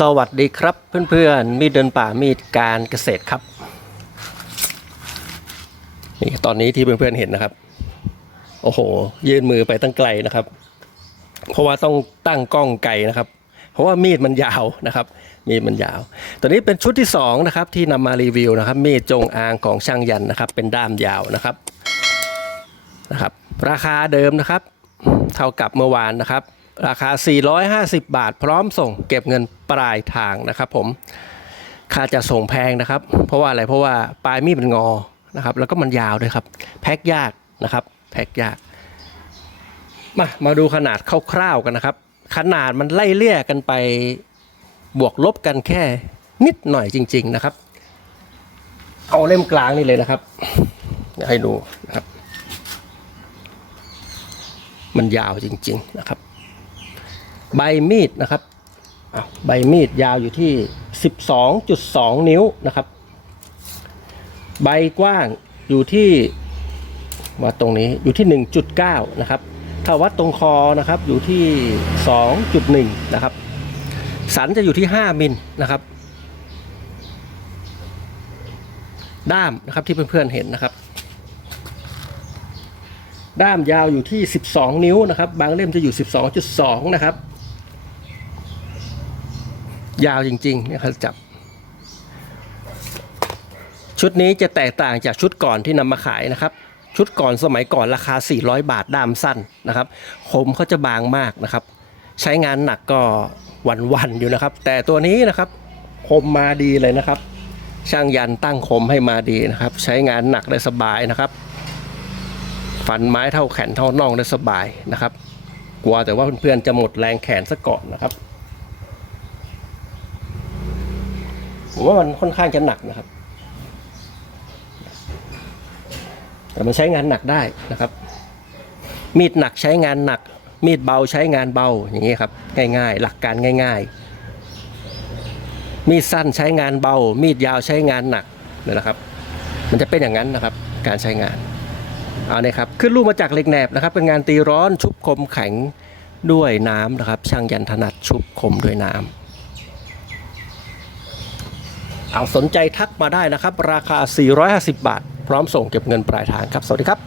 สวัสดีครับเพื่อนๆ มีดเดินป่ามีดการเกษตรครับนี่ตอนนี้ที่เพื่อนๆเห็นนะครับ โอ้โห ยื่นมือไปตั้งไกลนะครับ เพราะว่าต้องตั้งกล้องไกลนะครับ เพราะว่ามีดมันยาวนะครับ มีดมันยาว ตัวนี้เป็นชุดที่สองนะครับที่นำมารีวิวนะครับ มีดจงอางของช่างยันนะครับ เป็นด้ามยาวนะครับนะครับ ราคาเดิมนะครับ เท่ากับเมื่อวานนะครับ ราคา 450 บาท พร้อมส่งเก็บเงินปลายทางนะครับ ผม ค่าจะส่งแพงนะครับ เพราะว่าอะไร เพราะว่าปลายมีดมันงอนะครับ แล้วก็มันยาวด้วยครับ แพ็คยากนะครับ แพ็คยาก มา มาดูขนาดคร่าวๆกันนะครับ ขนาดมันไล่เลี่ยกันไปบวกลบกันแค่นิดหน่อยจริง ๆนะครับ เอาเล่มกลางนี่เลยนะครับให้ดูนะครับ มันยาวจริง ๆ นะครับ ใบมีดนะครับใบมีดยาวอยู่ที่ 12.2 นิ้วนะครับ ใบกว้างอยู่ที่วัดตรงนี้อยู่ที่ 1.9 นะครับ ถ้าวัดตรงคอนะครับอยู่ที่ 2.1 นะครับ สันจะอยู่ที่ 5 มิลนะครับ ด้ามนะครับที่เพื่อนๆเห็นนะครับ ด้ามยาวอยู่ที่ 12 นิ้วนะครับ บางเล่มจะอยู่ 12.2 นะครับ ยาวจริงๆนะครับจับ ชุดนี้จะแตกต่างจากชุดก่อนที่นำมาขายนะครับ ชุดก่อนสมัยก่อนราคา 400 บาทด้ามสั้นนะครับคมเขาจะบางมากนะครับ ใช้งานหนักก็วันๆอยู่นะครับ แต่ตัวนี้นะครับคมมาดีเลยนะครับ ช่างยันตั้งคมให้มาดีนะครับ ใช้งานหนักได้สบายนะครับ ฟันไม้เท่าแขนเท่าน่องได้สบายนะครับ กลัวแต่ว่าเพื่อนๆจะหมดแรงแขนซะก่อนนะครับ ผมว่ามันค่อนข้างจะหนักนะครับ แต่มันใช้งานหนักได้นะครับ มีดหนักใช้งานหนัก มีดเบาใช้งานเบาอย่างนี้ครับ ง่ายๆ หลักการง่าย ๆ มีดสั้นใช้งานเบา มีดยาวใช้งานหนักนะครับ มันจะเป็นอย่างนั้นนะครับ การใช้งานเอาเนี่ยครับขึ้นรูปมาจากเหล็กแหนบนะครับ เป็นงานตีร้อนชุบคมแข็งด้วยน้ำนะครับ ช่างยันถนัดชุบคมด้วยน้ำ เอาสนใจทักมาได้นะครับ ราคา 450 บาท พร้อมส่งเก็บเงินปลายทางครับ สวัสดีครับ